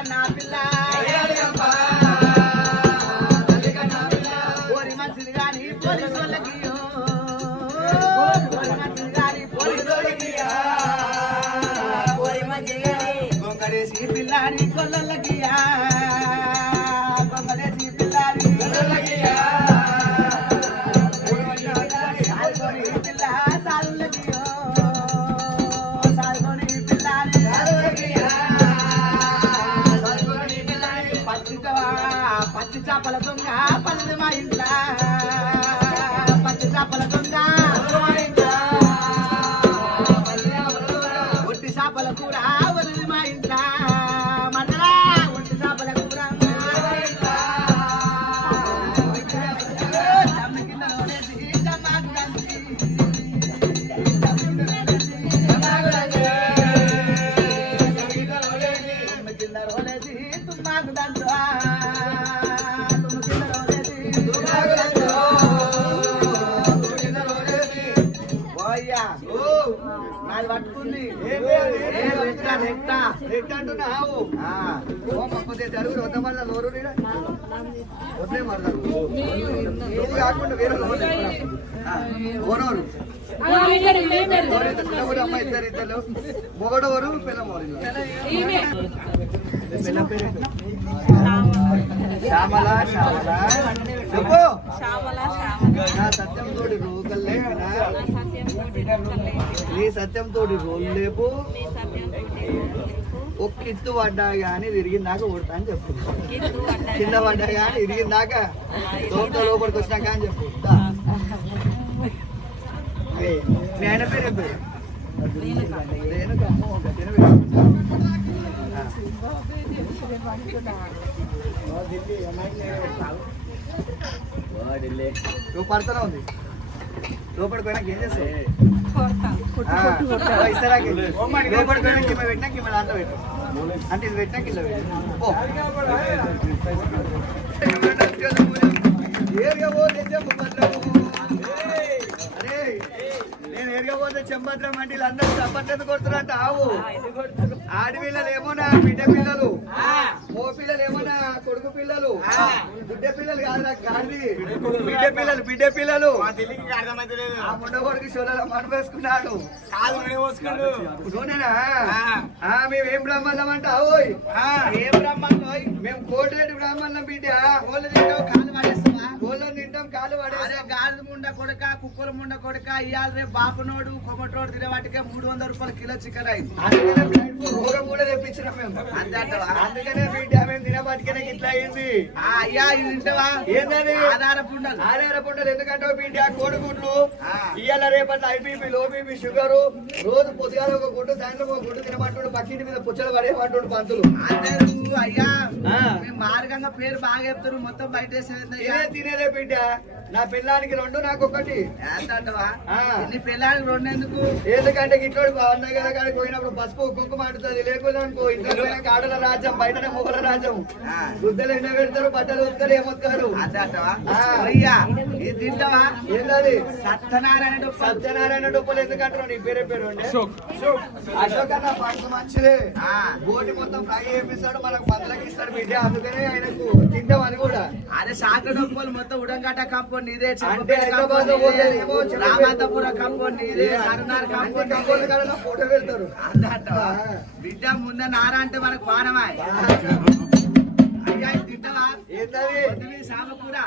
కన్నా పిల్ల పోరి మంచిది గాని పోలీసు వాళ్ళకి పోరి మంచిది గాని పోలీసు వాళ్ళకి పోరి మంచిది గాని గొంగరేసి పిల్లాడి కొల్లకి గొంగరేసి పిల్లాడి కొల్లకి పిల్ల సాలులకి సాలుకొని పిల్లాడి పచ్చి చేపల దొంగ పల్లె మా ఇంట్లో పచ్చి చేపల దొంగ ఒట్టి చేపల కూర వదిలి మా ఇంట్లో మండలా ఒట్టి చేపల కూర జమ్మ కింద నోరేసి జమ్మాకు దంచి కింద రోలేసి తుమ్మాకు దంచు నాది పట్టుకుంది అంటున్నావు జరుగు వద్ద మరదా నోరు వద్దే మరదా నువ్వు కాకుండా వేరే ఓనోరు అమ్మాయి ఇద్దరు మొగడోరు పిల్లమోరు శ్యామల శ్యామల చెప్పు నా సత్యం తోడి రోగల్లే నీ సత్యం తోడి రోలు లేపు ఒక కిత్తు పడ్డా కానీ విరిగిందాక కొడతా అని చెప్పు కింద పడ్డా కానీ విరిగిందాక లోపలికి వచ్చినాక అని చెప్పు మీ ఆయన పేరు ఏం పేరు నువ్వు పడతానే ఉంది లోపలికి పోయినాక ఏం చేస్తావు లోపలికి పోయినాక ఇమ్మ పెట్టినాక ఇమ్మ దాంట్లో పెట్టు అంటే ఇది పెట్టినాక ఇలా అరే నేను ఎరగబోతే చెంబద్రం అంటే వీళ్ళందరూ చప్పట్లేదు కొడుతున్నట్టు ఆవు ఆడపిల్లలు ఏమో నా బిడ్డ పిల్లలు మో పిల్లలు ఏమో నా కొడుకు పిల్లలు బిడ్డ పిల్లలు కాదు నాకు గాడి బిడ్డ పిల్లలు ఆ ముండ కొడుకు షోలలో మన వేసుకున్నాడు నూనెనా మేమేం బ్రాహ్మణం అంటే అవోయ్ ఏం బ్రాహ్మణం మేము కోటిరెడ్డి బ్రాహ్మణం బిడ్డ కోళ్ళు తింటాం కాలు పడేస్తామా కోళ్ళని తింటాం కాలు పడేస్తే గాలి ముండ కొడక కుక్కల ముండ కొడక ఇవాళ రేపు బాపునోడు కొమ్మటోడు తినే వాటికే 300 రూపాయలు కిలో చికెన్ అయింది రోగం కూడా తెప్పించినాం మేము అందుకనే బిడ్డ మేము తినబాటికనే ఇట్లా అయింది అయ్యా ఇది తింటావా ఏంటది ఆధార పుండలు ఎందుకంటే బిడ్డ కోడిగుడ్లు ఇవాళ రేపటి ఐబీపీ లో బీపీ షుగర్ రోజు పొద్దుగాల ఒక గుడ్డు సాయంత్రం ఒక గుడ్డు తినమంటుడు పక్కింటి మీద పుచ్చలు పడేమంటుడు పంతులు అందరూ అయ్యా మార్గంగా పేరు బాగా చెప్తారు మొత్తం బయట తినేదే బిడ్డ నా పిల్లానికి 2 నాకు 1 నీ పిల్లానికి 2 ఎందుకు ఎందుకంటే ఇట్లోడు అన్నయ్య కదా కానీ పోయినప్పుడు పసుపు కుంకుమ అంటుంది లేకపోతే అనుకో ఇంట్లో ఆడల రాజ్యం బయటనే మొగల రాజ్యం గుద్దలు ఎండ పెడతారు బట్టలు ఉత్తారు ఏమొత్తారు ఇది తింటావా ఏంటది సత్యనారాయణ డొప్పలు ఎందుకంటారు నీ పేరే పేరు అశోక్ అన్న పంట మంచిదే బోటి మొత్తం ఫ్రై చేపిస్తాడు మనకు బద్దలకి ఇస్తాడు బిడ్డ అందుకనే ఆయనకు తింటాం అని కూడా అదే శాఖ డొప్పలు మొత్తం ఉడంగట్ట కంపౌండ్ నీదే రామంతపుర కంపౌండ్ నీదే సరనార్ కంపౌండ్ ఫోటో పెడతారు బిడ్డ ముందే నారా అంటే మనకు పానమా తింటావా ఏంటది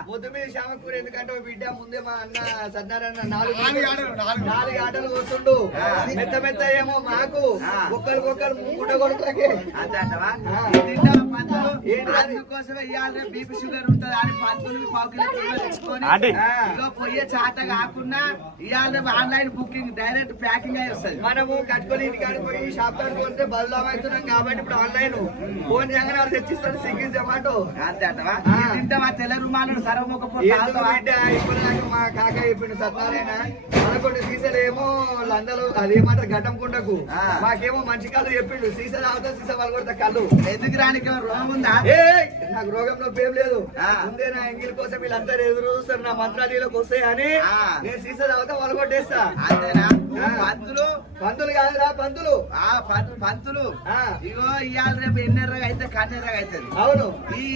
మొదటి శామకూర ఎందుకంటే బిడ్డ ముందే మా అన్న సత్యనారాయణ 4 ఆటలు వస్తుండు మెత్త మెత్త ఏమో మాకు ఒక్కరికొక్కరు గుడ్డ కొడుకులకి కోసమే ఇవాళ బీపీ షుగర్ ఉంటుంది అని పంతులు తెచ్చుకొని పొయ్యే చాట కాకుండా ఇవాళ ఆన్లైన్ బుకింగ్ డైరెక్ట్ ప్యాకింగ్ అయి వస్తుంది మనము కట్టుకొని ఇంటికాడ పోయి షాప్ కట్టుకుంటే బదులాం అవుతున్నాం కాబట్టి ఇప్పుడు ఆన్లైన్ ఫోన్ చేయగానే వాళ్ళు తెచ్చిస్తారు స్విగ్గీ జొమాటో అంతేటవా తింటావా తెల్ల రుమాలు ఇప్పుడు మా కాక చెప్పిండు సత్యనారాయణ 11 సీసాలు ఏమో లందలు అదేమంటారు గడ్డం కుండకు మాకేమో మంచి కళ్ళు చెప్పిండు సీసా తాగుతా సీసా వాళ్ళు కొడతా కళ్ళు ఎందుకు రానికి రోగం ఉందా నాకు రోగంలో పేం లేదు ముందే నా ఎంగిల్ కోసం వీళ్ళందరూ ఎదురు చూస్తారు నా మంత్రాలీలోకి వస్తాయి అని నేను సీసా తాగుతా వాళ్ళు కొట్టేస్తా. అంతేనా? పంతులు పంతులు కాదురా పంతులు. పంతులు ఇగో ఇవాళ రేపు ఎన్నెర్రగా అయితే కన్నెర్రగా అవుతుంది. అవును. ఈ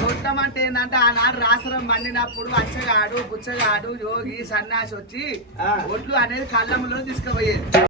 కొట్టం అంటే ఏంటంటే ఆనాడు రాసరం పండినప్పుడు అచ్చగాడు పుచ్చగాడు యోగి సన్యాసి వచ్చి ఒడ్లు అనేది కళ్ళంలో తీసుకుపోయేది.